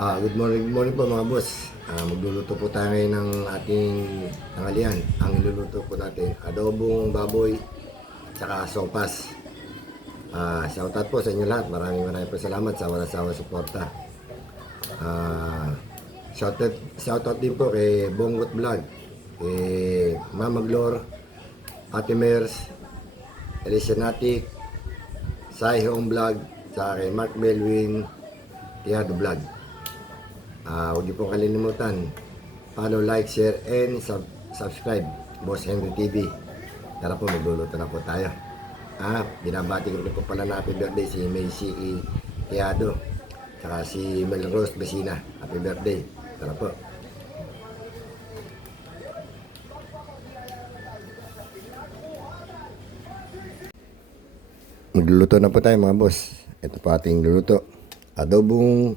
Good morning po mga boss. Magluluto po tayo ngayon ng ating tanghalian. Ang iluluto po natin, adobong baboy at saka sopas. Shoutout po sa inyo lahat. Maraming po salamat sa walang sawang suporta. Shoutout din po kay Bongot Vlog, kay Mama Glor, Ate Mers, Elisenatic, Sai Home Vlog, saka kay Mark Melwin, Tiado Vlog. Huwag niyo pong kalilimutan, follow, like, share, and subscribe, Boss Henry TV. Tara po, magluluto na po tayo. Binabati ko rin po pala na happy birthday si Macy Tiado, saka si Melrose Besina. Happy birthday. Tara po. Magluluto na po tayo mga boss. Ito po ating luluto. Adobong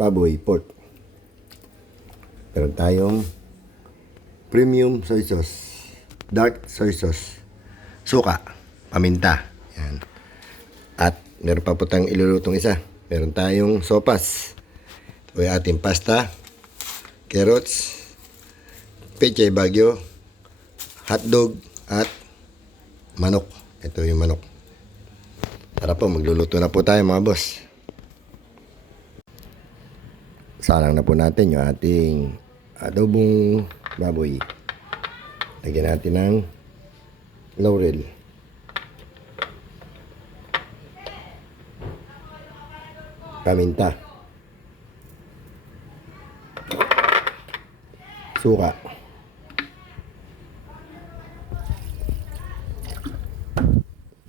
baboy pork. Meron tayong premium soy sauce, dark soy sauce, suka, paminta. Yan. At meron pa po tayong ilulutong isa. Meron tayong sopas. Ito yung ating pasta, carrots, pechay bagyo, hotdog, at manok. Ito yung manok. Tara po, magluluto na po tayo mga boss. Salang na po natin yung ating adobong baboy. Lagyan natin ng laurel, paminta, suka,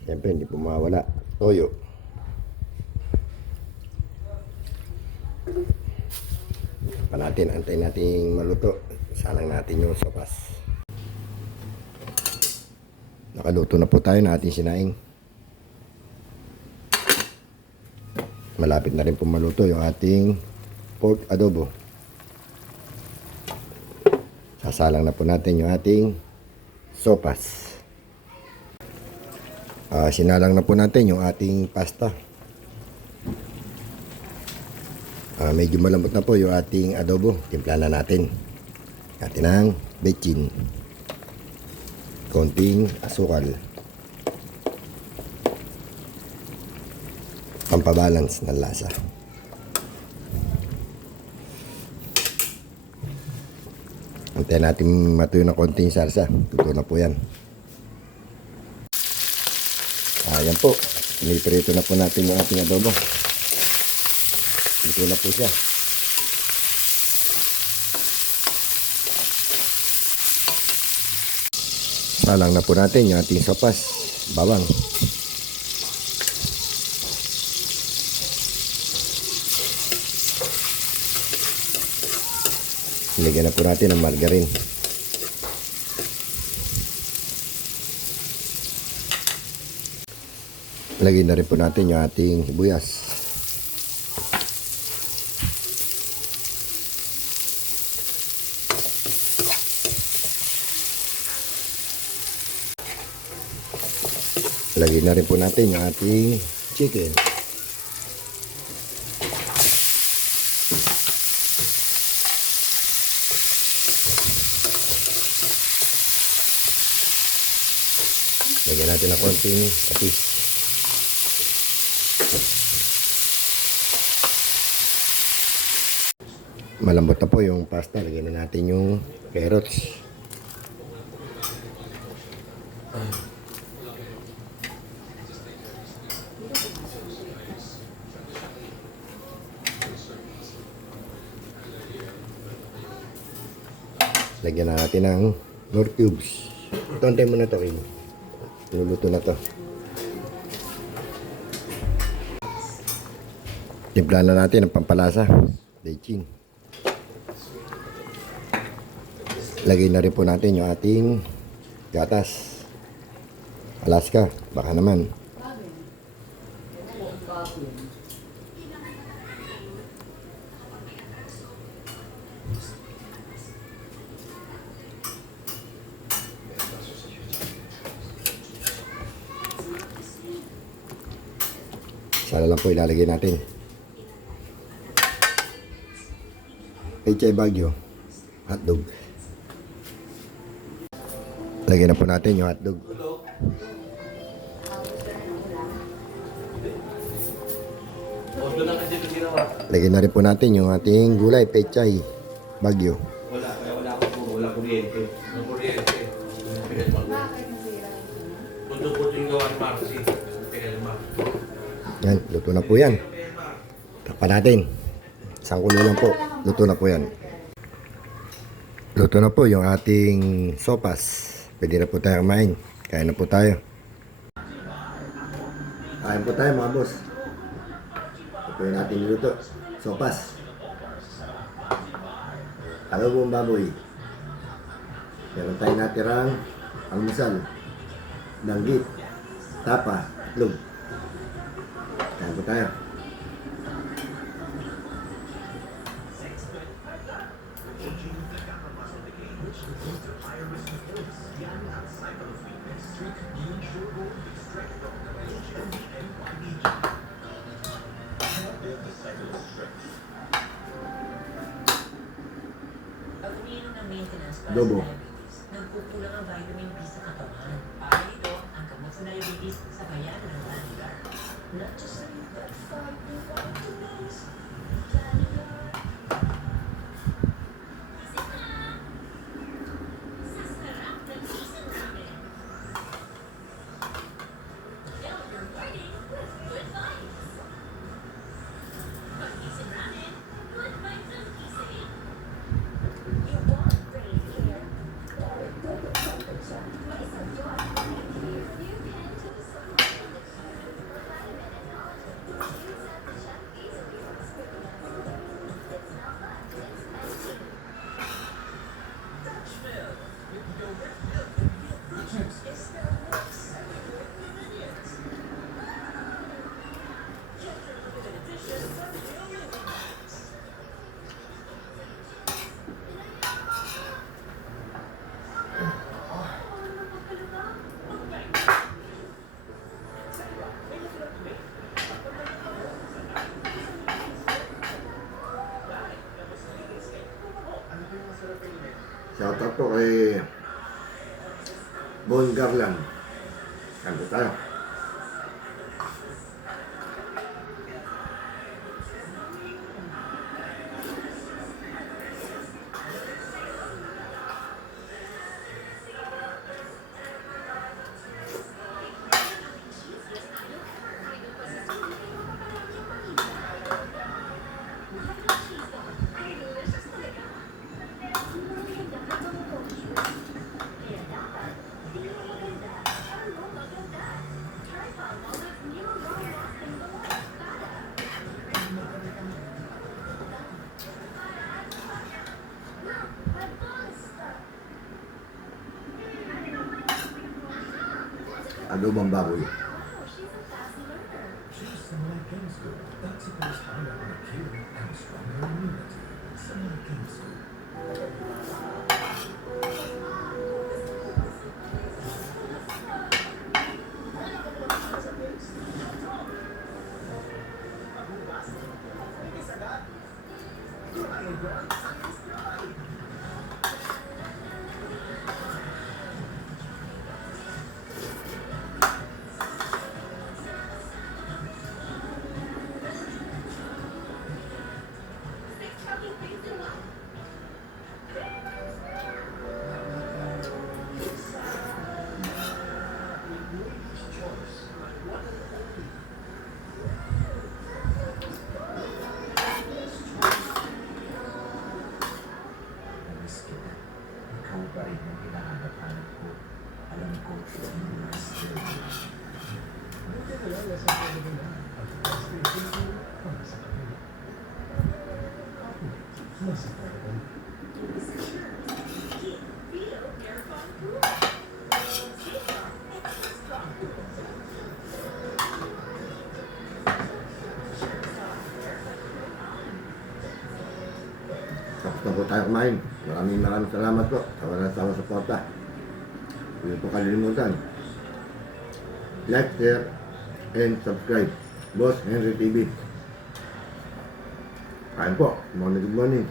siyempre hindi po mawala toyo. Antayin natin maluto. Salang natin yung sopas. Nakaluto na po tayo na ating sinaing. Malapit na rin po maluto yung ating pork adobo. Sasalang na po natin yung ating sopas. Sinalang na po natin yung ating pasta. Medyo malambot na po yung ating adobo. Timpla na natin. Natin ang bechin. Konting asukal. Pampabalance ng lasa. Antayin natin matuyo ng konting sarsa. Tuto na po yan. Ayan po. Piniprito na po natin yung ating adobo. Ito na po siya. Salang na po natin yung ating sopas, bawang. Lagyan na po natin ng margarine. Lagyan na rin po natin yung ating sibuyas. Lagyan na rin po natin yung ating chicken. Lagyan natin ng konting patis. Malambot na po yung pasta. Lagyan na natin yung carrots. Lagyan na natin ng nor cubes. Tontay mo na ito, King. Luluto na to. Timpla na natin ang pampalasa. Bechin. Lagay na rin po natin yung ating gatas. Alaska, baka naman. Sala lang po ilalagay natin. Pechay Baguio. Hotdog. Lagyan na po natin yung hotdog. Lagyan na rin po natin yung ating gulay, Pechay Baguio. Wala kuryente. Walang kuryente. Punto-punto yung gawa ni Marcy. Yan, luto na po yan. Takpan natin. Isang kulo lang po. Luto na po yan. Luto na po yung ating sopas. Pwede na po tayo kumain. Kain na po tayo. Kain po tayo mga boss. Ito yung ating luto. Sopas. Talong baboy. Meron tayo natirang almusal. Danggit. Tapa. Itlog. Kain po tayo. Pag umiinom ng maintenance para Adobo. sa diabetes, nagkukulang ang vitamin B sa katawan. Para dito, ang gamot sa diabetes sa bayan ng Manila. Not just saying that fight the vitamins. Shoutout po kay Bon Garland. Kain po tayo. Adobong baboy. Tapos na po tayo kumain. Maraming salamat po sa walang sawang suporta. Huwag po kalilimutan. Like, share, and subscribe. Boss Henry TV. Kain po. Good morning.